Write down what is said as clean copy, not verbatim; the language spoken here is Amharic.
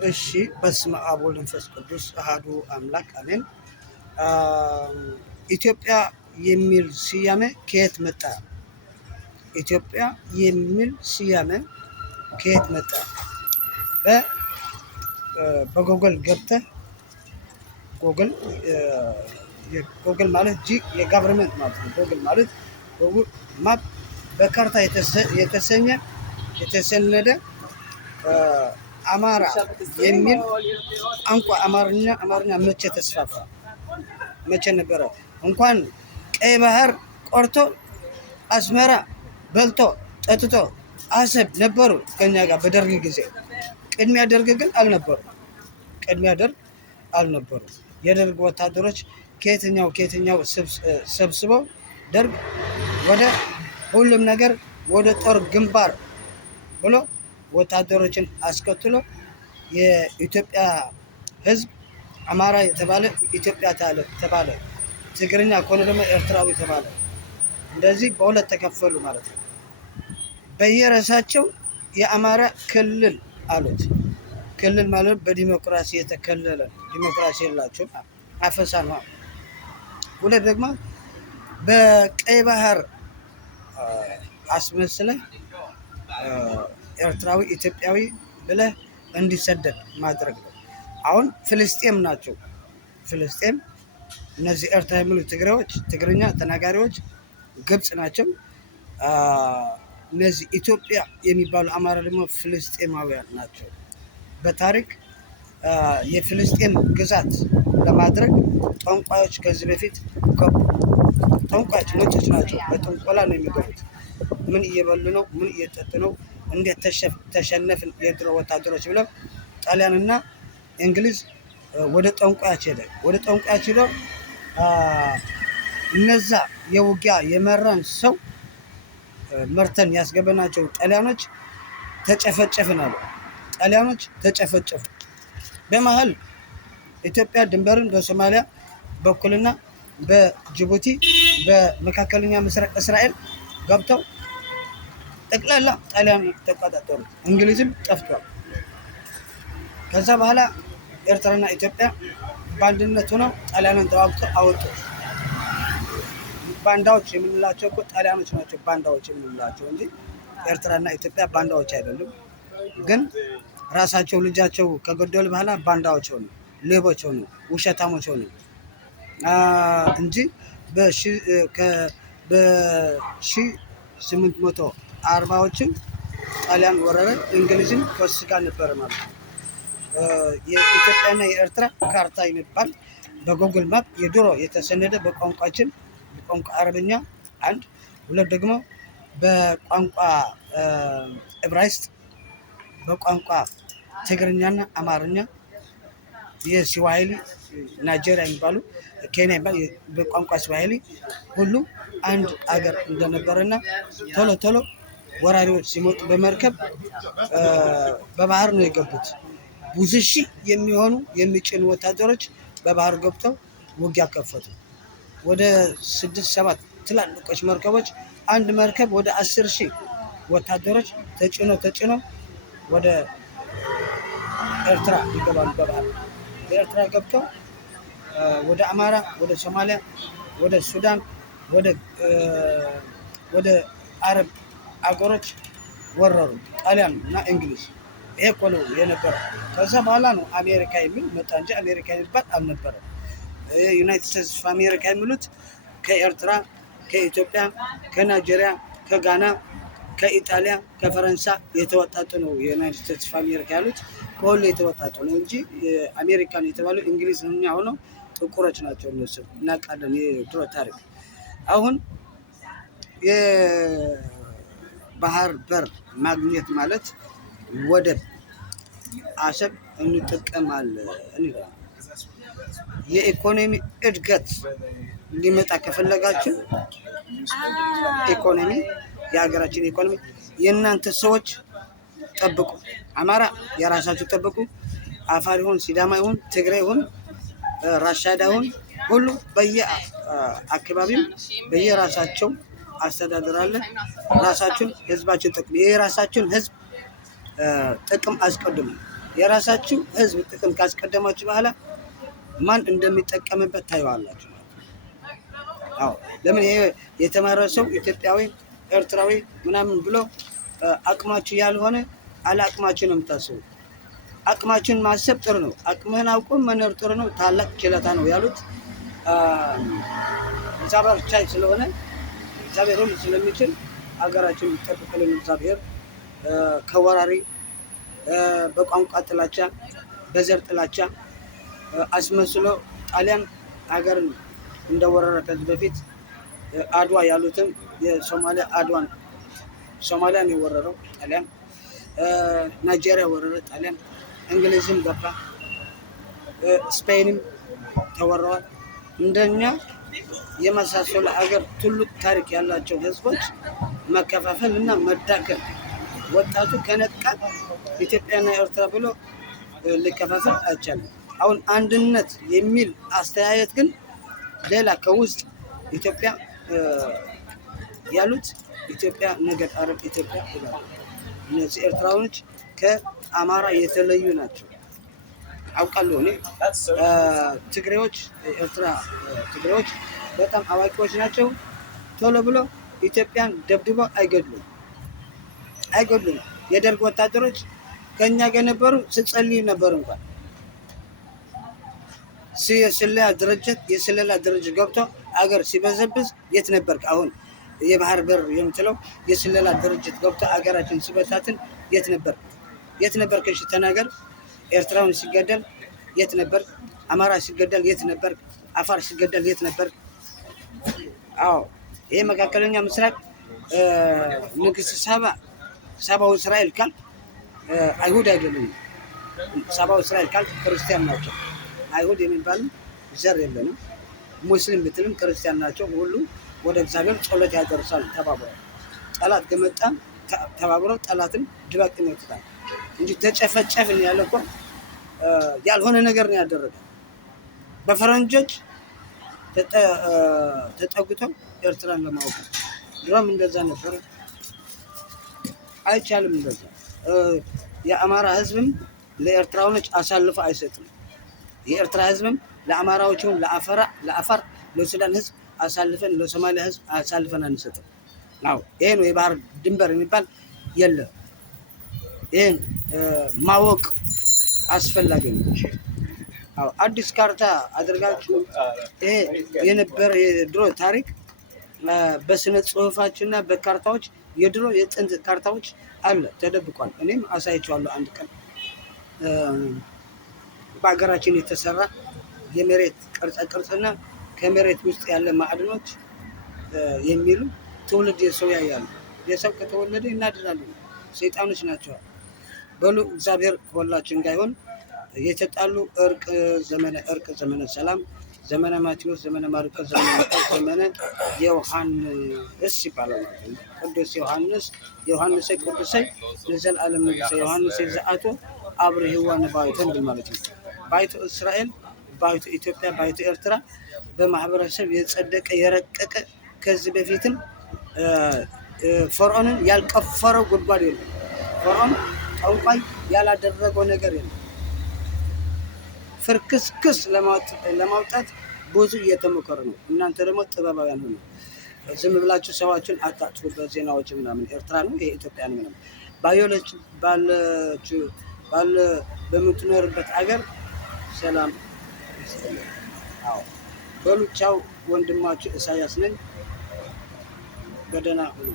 እሺ በስመ አብ ወወልድ ወመንፈስ ቅዱስ አሐዱ አምላክ አሜን። ኢትዮጵያ የሚል ስያሜ ከየት መጣ? ኢትዮጵያ የሚል ስያሜ ከየት መጣ? በጎግል ገብተህ ጎግል ማለት የጋቨርንመንት ማለት ነው። ጎግል ማለት ጎግል ማፕ በካርታ የተሰነደ አማራ የሚል ቋንቋ አማርኛ መቼ ተስፋፋ? መቼ ነበረ? እንኳን ቀይ ባህር ቆርቶ አስመራ በልቶ ጠጥቶ አሰብ ነበሩ ከኛ ጋር በደርግ ጊዜ። ቅድሚያ ደርግ ግን አልነበሩ። የደርግ ወታደሮች ከየትኛው ሰብስበው ደርግ ወደ ሁሉም ነገር ወደ ጦር ግንባር ብሎ ወታደሮችን አስከትሎ የኢትዮጵያ ሕዝብ አማራ የተባለ ኢትዮጵያ ተባለ፣ ትግርኛ ከሆነ ደግሞ ኤርትራዊ ተባለ። እንደዚህ በሁለት ተከፈሉ ማለት ነው። በየራሳቸው የአማራ ክልል አሉት። ክልል ማለት በዲሞክራሲ የተከለለ ዲሞክራሲ የላቸውም፣ አፈሳ ነው። ሁለት ደግሞ በቀይ ባህር አስመስለህ ኤርትራዊ ኢትዮጵያዊ ብለህ እንዲሰደድ ማድረግ ነው። አሁን ፍልስጤም ናቸው። ፍልስጤም እነዚህ ኤርትራ የሚሉ ትግርኛ ተናጋሪዎች ግብጽ ናቸው። እነዚህ ኢትዮጵያ የሚባሉ አማራ ደግሞ ፍልስጤማውያን ናቸው። በታሪክ የፍልስጤም ግዛት ለማድረግ ጠንቋዮች ከዚህ በፊት ጠንቋዮች ነጮች ናቸው። በጥንቆላ ነው የሚገቡት። ምን እየበሉ ነው? ምን እየጠጡ ነው? እንዴት ተሸነፍን የድሮ ወታደሮች ብለው ጣሊያንና እንግሊዝ ወደ ጠንቋዮች ሄደ። እነዛ የውጊያ የመራን ሰው መርተን ያስገበናቸው ጣሊያኖች ተጨፈጨፍን አሉ። ጣሊያኖች ተጨፈጨፉ። በመሀል ኢትዮጵያ ድንበርን በሶማሊያ በኩልና በጅቡቲ በመካከለኛ ምስራቅ እስራኤል ገብተው ጠቅላላ ጣሊያን ተቆጣጠሩ። እንግሊዝም ጠፍቷል። ከዛ በኋላ ኤርትራና ኢትዮጵያ በአንድነት ሆነው ጣሊያንን ተዋግተው አወጡ። ባንዳዎች የምንላቸው እኮ ጣሊያኖች ናቸው። ባንዳዎች የምንላቸው እንጂ ኤርትራና ኢትዮጵያ ባንዳዎች አይደሉም። ግን ራሳቸው ልጃቸው ከገደሉ በኋላ ባንዳዎች ሆኑ፣ ሌቦች ሆኑ፣ ውሸታሞች ሆኑ እንጂ በ1840ዎችም ጣሊያን ወረረ። እንግሊዝም ከሱ ጋር ነበረ ማለት ነው። የኢትዮጵያና የኤርትራ ካርታ የሚባል በጎግል ማፕ የድሮ የተሰነደ በቋንቋችን በቋንቋ አረብኛ አንድ፣ ሁለት ደግሞ በቋንቋ ዕብራይስጥ፣ በቋንቋ ትግርኛና አማርኛ፣ የስዋሂሊ ናይጄሪያ የሚባሉ ኬንያ የሚባሉ በቋንቋ ስዋሂሊ ሁሉ አንድ አገር እንደነበረና ቶሎ ወራሪዎች ሲመጡ በመርከብ በባህር ነው የገቡት። ብዙ ሺህ የሚሆኑ የሚጭኑ ወታደሮች በባህር ገብተው ውጊያ ከፈቱ። ወደ 6-7 ትላልቆች መርከቦች፣ አንድ መርከብ ወደ 10,000 ወታደሮች ተጭነው ወደ ኤርትራ ይገባሉ። በባህር በኤርትራ ገብተው ወደ አማራ፣ ወደ ሶማሊያ፣ ወደ ሱዳን፣ ወደ አረብ አገሮች ወረሩ ጣሊያን እና እንግሊዝ። ይሄ እኮ ነው የነበረው። ከዛ በኋላ ነው አሜሪካ የሚል መጣ እንጂ አሜሪካ የሚባል አልነበረም። ዩናይትድ ስቴትስ ኦፍ አሜሪካ የሚሉት ከኤርትራ፣ ከኢትዮጵያ፣ ከናይጄሪያ፣ ከጋና፣ ከኢጣሊያ፣ ከፈረንሳይ የተወጣጡ ነው። የዩናይትድ ስቴትስ ኦፍ አሜሪካ ያሉት ከሁሉ የተወጣጡ ነው እንጂ አሜሪካን የተባለው እንግሊዝኛ ሆነው ጥቁሮች ናቸው። እነሱ እናውቃለን የድሮ ታሪክ። አሁን የባህር በር ማግኘት ማለት ወደብ አሰብ እንጠቀማለን ይላል። የኢኮኖሚ እድገት ሊመጣ ከፈለጋችሁ የሀገራችን ኢኮኖሚ የእናንተ ሰዎች ጠብቁ። አማራ የራሳችሁ ጠብቁ። አፋር ይሁን፣ ሲዳማ ይሁን፣ ትግራይ ይሁን፣ ራሻዳ ይሁን ሁሉ በየአካባቢው በየራሳቸው አስተዳደራለን። ራሳችሁን ህዝባችሁን ጠቅሙ። የራሳችሁን ህዝብ ጥቅም አስቀድሙ። የራሳችሁ ህዝብ ጥቅም ካስቀደማችሁ በኋላ ማን እንደሚጠቀምበት ታዩዋላችሁ። አዎ ለምን ይሄ የተማረ ሰው ኢትዮጵያዊ ኤርትራዊ ምናምን ብሎ አቅማችሁ ያልሆነ አለ አቅማችሁ ነው የምታስቡ። አቅማችሁን ማሰብ ጥሩ ነው። አቅምህን አውቆ መኖር ጥሩ ነው። ታላቅ ችሎታ ነው ያሉት እግዚአብሔር ቻይ ስለሆነ እግዚአብሔር ሁሉ ስለሚችል ሀገራችን ይጠብቅልን እግዚአብሔር ከወራሪ በቋንቋ ጥላቻ በዘር ጥላቻ አስመስሎ ጣሊያን ሀገርን እንደወረረ ከዚህ በፊት አድዋ ያሉትን የሶማሊያ አድዋን ሶማሊያን የወረረው ጣሊያን፣ ናይጄሪያ ወረረ ጣሊያን፣ እንግሊዝም ገባ፣ ስፔንም ተወረዋል። እንደኛ የመሳሰሉ ሀገር ትልቅ ታሪክ ያላቸው ህዝቦች መከፋፈል እና መዳከል ወጣቱ ከነቃ ኢትዮጵያና ኤርትራ ብሎ ሊከፋፈል አይቻልም። አሁን አንድነት የሚል አስተያየት ግን ሌላ ከውስጥ ኢትዮጵያ ያሉት ኢትዮጵያ ነገድ አረብ ኢትዮጵያ ይላሉ። እነዚህ ኤርትራውያኖች ከአማራ የተለዩ ናቸው አውቃለሁ። እኔ ትግሬዎች ኤርትራ ትግሬዎች በጣም አዋቂዎች ናቸው። ቶሎ ብሎ ኢትዮጵያን ደብድበው አይገድሉም። የደርግ ወታደሮች ከኛ ጋር ነበሩ፣ ሲጸልዩ ነበር። እንኳን የስለላ ድርጅት ገብቶ አገር ሲበዘብዝ የት ነበርክ? አሁን የባህር በር የምትለው የስለላ ድርጅት ገብቶ አገራችን ሲበታትን የት ነበርክ? እሺ ተናገር። ኤርትራውን ሲገደል የት ነበር? አማራ ሲገደል የት ነበር? አፋር ሲገደል የት ነበር? አዎ ይሄ መካከለኛ ምስራቅ ንግስት ሳባው እስራኤል ካል አይሁድ አይደሉም። ሳባው እስራኤል ካል ክርስቲያን ናቸው። አይሁድ የሚባል ዘር የለንም። ሙስሊም ብትልም ክርስቲያን ናቸው። ሁሉ ወደ እግዚአብሔር ጸሎት ያደርሳል። ተባብረው ጠላት ከመጣ ተባብረው ጠላትን ድባቅ ይመታል እንጂ ተጨፈጨፍን ያለ እኮ ያልሆነ ነገር ነው ያደረገ። በፈረንጆች ተጠግተው ኤርትራን ለማወቅ ድሮም እንደዛ ነበር። አይቻልም እንደዛ። የአማራ ህዝብም ለኤርትራውያኖች አሳልፎ አይሰጥም። የኤርትራ ህዝብም ለአማራዎችም ለአፋር ለሱዳን ህዝብ አሳልፈን ለሶማሊያ ህዝብ አሳልፈን አንሰጥም። አዎ ይሄ ነው የባህር ድንበር የሚባል የለም። ይሄን ማወቅ አስፈላጊ ነው። አዎ አዲስ ካርታ አድርጋችሁ ይሄ የነበረ የድሮ ታሪክ በስነ ጽሁፋችንና በካርታዎች የድሮ የጥንት ካርታዎች አለ ተደብቋል። እኔም አሳይቼዋለሁ አንድ ቀን በሀገራችን የተሰራ የመሬት ቅርጽና ከመሬት ውስጥ ያለ ማዕድኖች የሚሉ ትውልድ የሰው ያያሉ። የሰው ከተወለደ ይናድራሉ። ሰይጣኖች ናቸው። በሉ እግዚአብሔር ከሁላችን ጋር ይሁን። የተጣሉ እርቅ ዘመነ ሰላም፣ ዘመነ ማቴዎስ፣ ዘመነ ማርቆስ፣ ዘመነ ሉቃስ፣ ዘመነ ዮሐንስ ይባላል። ቅዱስ ዮሐንስ ቅዱሰይ ለዘላለም ንጉሠ ዮሐንስ ዘአቶ አብርህዋ ነባይቶ ማለት ነው። ባይቶ እስራኤል፣ ባይቶ ኢትዮጵያ፣ ባይቶ ኤርትራ በማህበረሰብ የጸደቀ የረቀቀ ከዚህ በፊትም ፈርዖንን ያልቀፈረው ጉድጓድ የለም። ፈርዖን ጠንቋይ ያላደረገው ነገር የለም። ፍርክስክስ ለማውጣት ብዙ እየተሞከረ ነው። እናንተ ደግሞ ጥበባውያን ሆኑ። ዝም ብላችሁ ሰዎችን አታጥፉ በዜናዎች ምናምን። ኤርትራ ነው ይሄ ኢትዮጵያ ነው ምናምን በምትኖርበት አገር ሰላም ይስጥልኝ። አዎ በሉ ቻው። ወንድማችሁ ኢሳያስ ነኝ። በደህና ሁኑ።